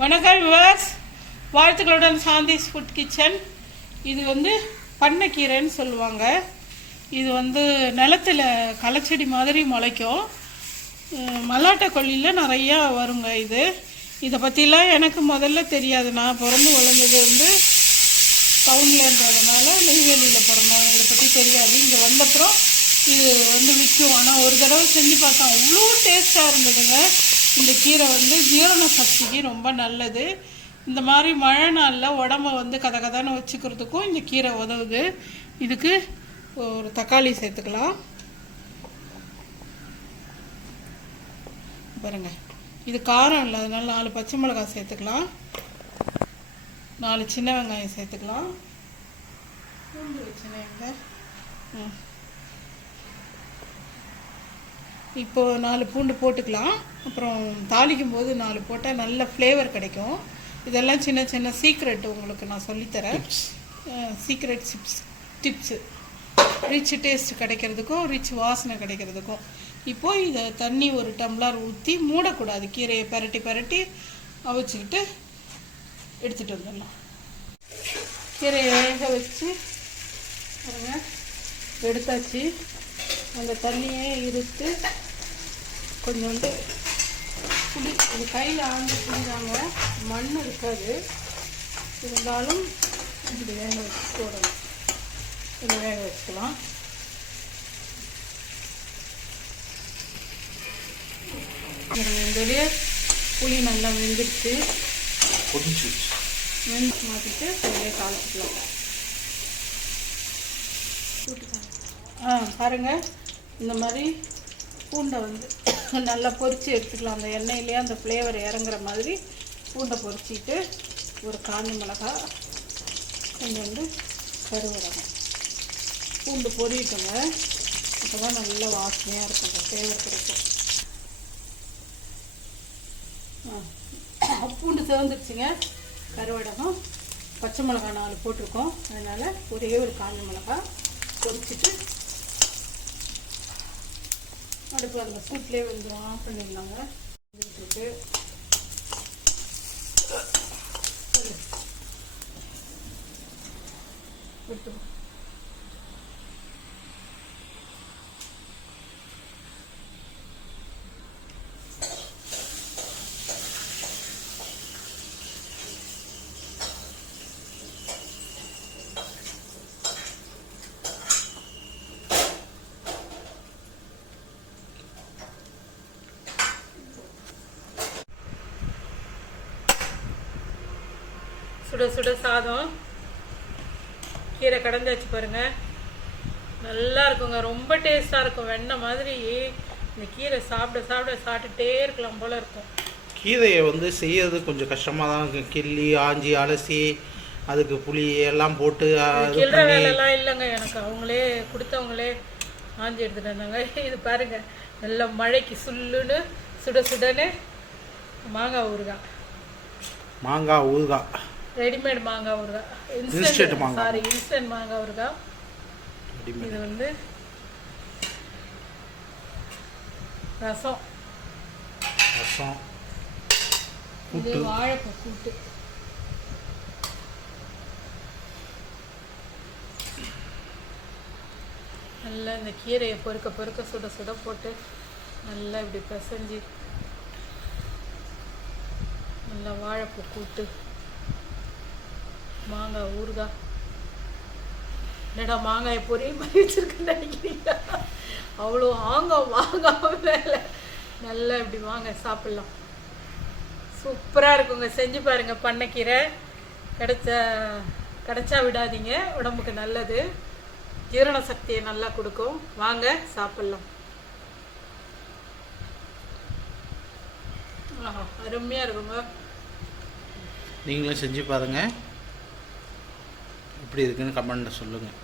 வணக்கம் விவாஸ் வாழ்த்துக்களுடன் Shanthi's food kitchen இது வந்து பண்ணைக்கீரைன்னு சொல்லுவாங்க. இது வந்து நிலத்துல களைச்செடி மாதிரி முளைக்கும். அஹ் மல்லாட்டை கொல்லியில் நிறையா வருங்க இது. இதை பற்றிலாம் எனக்கு முதல்ல தெரியாது. நான் பிறந்து வளர்ந்தது வந்து டவுன்லன்றதுனால நெய்வேலியில் பிறந்தோம் இதை பற்றி தெரியாது. இங்கே வந்தப்புறம் இது வந்து விற்கும். ஆனால் ஒரு தடவை செஞ்சு பார்த்தோம் அவ்வளோ டேஸ்ட்டாக இருந்ததுங்க. இந்த கீரை வந்து ஜீரண சக்திக்கு ரொம்ப நல்லது. இந்த மாதிரி மழை நாளில் உடம்ப வந்து கத கதன்னு வச்சுக்கிறதுக்கும் இந்த கீரை உதவுது. இதுக்கு ஒரு தக்காளி சேர்த்துக்கலாம். பாருங்க. இது காரம் இல்லை அதனால நாலு பச்சை மிளகாய் சேர்த்துக்கலாம். நாலு சின்ன வெங்காயம் சேர்த்துக்கலாம். பூண்டு வச்சுனேங்க ம். இப்போ நாலு பூண்டு போட்டுக்கலாம். அப்புறம் தாளிக்கும் போது நாலு போட்டால் நல்ல ஃப்ளேவர் கிடைக்கும். இதெல்லாம் சின்ன சின்ன சீக்ரெட் உங்களுக்கு நான் சொல்லித்தரேன். Secret chips tips rich taste கிடைக்கிறதுக்கும் rich வாசனை கிடைக்கிறதுக்கும். இப்போ இதை தண்ணி ஒரு டம்ளர் ஊற்றி மூடக்கூடாது. கீரையை பரட்டி பரட்டி அவிச்சுக்கிட்டு எடுத்துகிட்டு வந்துடலாம். கீரையை வேக வச்சு பாருங்க எடுத்தாச்சு. அந்த தண்ணியே இருத்து கொஞ்சோண்டு புளி இது கையில் ஆண்டு புளிதாங்க. மண் இருக்காது. இருந்தாலும் இப்படி வேக வச்சு போடணும். இதை வேக வச்சுக்கலாம். இதோடைய புளி நல்லா வெந்துருச்சு. கொதிச்சு வெந்து மாற்றிட்டு அப்படியே காய்ச்சிக்கலாம் ஆ பாருங்க. இந்த மாதிரி பூண்டை வந்து நல்லா பொரிச்சு எடுத்துக்கலாம். அந்த எண்ணெயிலேயே அந்த ஃப்ளேவர் இறங்குற மாதிரி பூண்டை பொரிச்சிட்டு ஒரு காஞ்சி மிளகா கொஞ்சம் வந்து கருவடகம் பூண்டு பொரியட்டுங்க அப்போ தான் நல்லா வாசனையாக இருக்கும். அந்த ஃப்ளேவர் கிடைக்கும். ஆ. பூண்டு சேர்ந்துருச்சுங்க. கருவடகம் பச்சை மிளகா நாலு போட்டிருக்கோம். அதனால் ஒரே ஒரு காஞ்ச மிளகா பொரிச்சிட்டு அடுப்பு அந்த சூட்லேயே வந்து ஆஃப் பண்ணிடலாங்க இருக்கு. விட்டு சுட சுட சாதம். கீரை கடந்தாச்சு பாருங்க. நல்லா இருக்குங்க. ரொம்ப டேஸ்டாக இருக்கும். வெண்ணெய் மாதிரி இந்த கீரை சாப்பிட சாப்பிட சாப்பிட்டுட்டே இருக்கலாம் போல இருக்கும். கீரையை வந்து செய்யறது கொஞ்சம் கஷ்டமாக தான் இருக்கும். கிள்ளி ஆஞ்சி அலசி அதுக்கு புளி எல்லாம் போட்டு கிள்ற வேலைலாம் இல்லைங்க எனக்கு. அவங்களே கொடுத்தவங்களே ஆஞ்சி எடுத்துட்டு வந்தாங்க. இது பாருங்க. நல்ல மழைக்கு சுல்லுன்னு சுட சுடன்னு மாங்காய் ஊறுகாய். மாங்காய் ஊறுகாய். ரெடிமேட் மாங்காய் ஊறுகாய். Instant இன்ஸ்டன்ட் மாங்காய். சாரி இன்ஸ்டன்ட் மாங்காய் ஊறுகாய். ரெடிமேட். இது வந்து ரசம். ரசம். இது வாழைப்பூ கூட்டு. நல்லா இந்த கீரையை பொறுக்க பொறுக்க சுட சுட போட்டு நல்லா இப்படி பிசைஞ்சு நல்லா வாழைப்பூ கூட்டு. மாங்காய் ஊறுகாய். என்னடா மாங்காயை பொரியல் மாதிரி வச்சுருக்குன்னு நினைக்கிறீங்களா? அவ்வளோ ஆங்காய் மாங்காய் வேலை நல்லா இப்படி வாங்க சாப்பிட்லாம். சூப்பராக இருக்குங்க. செஞ்சு பாருங்க பண்ணைக்கீரை. கிடைச்ச கிடைச்சா விடாதீங்க. உடம்புக்கு நல்லது. ஜீரண சக்தியை நல்லா கொடுக்கும். வாங்க சாப்பிட்லாம். ஆஹா அருமையாக இருக்குங்க. நீங்களும் செஞ்சு பாருங்க. எப்படி இருக்குன்னு கமெண்ட்டில் சொல்லுங்கள்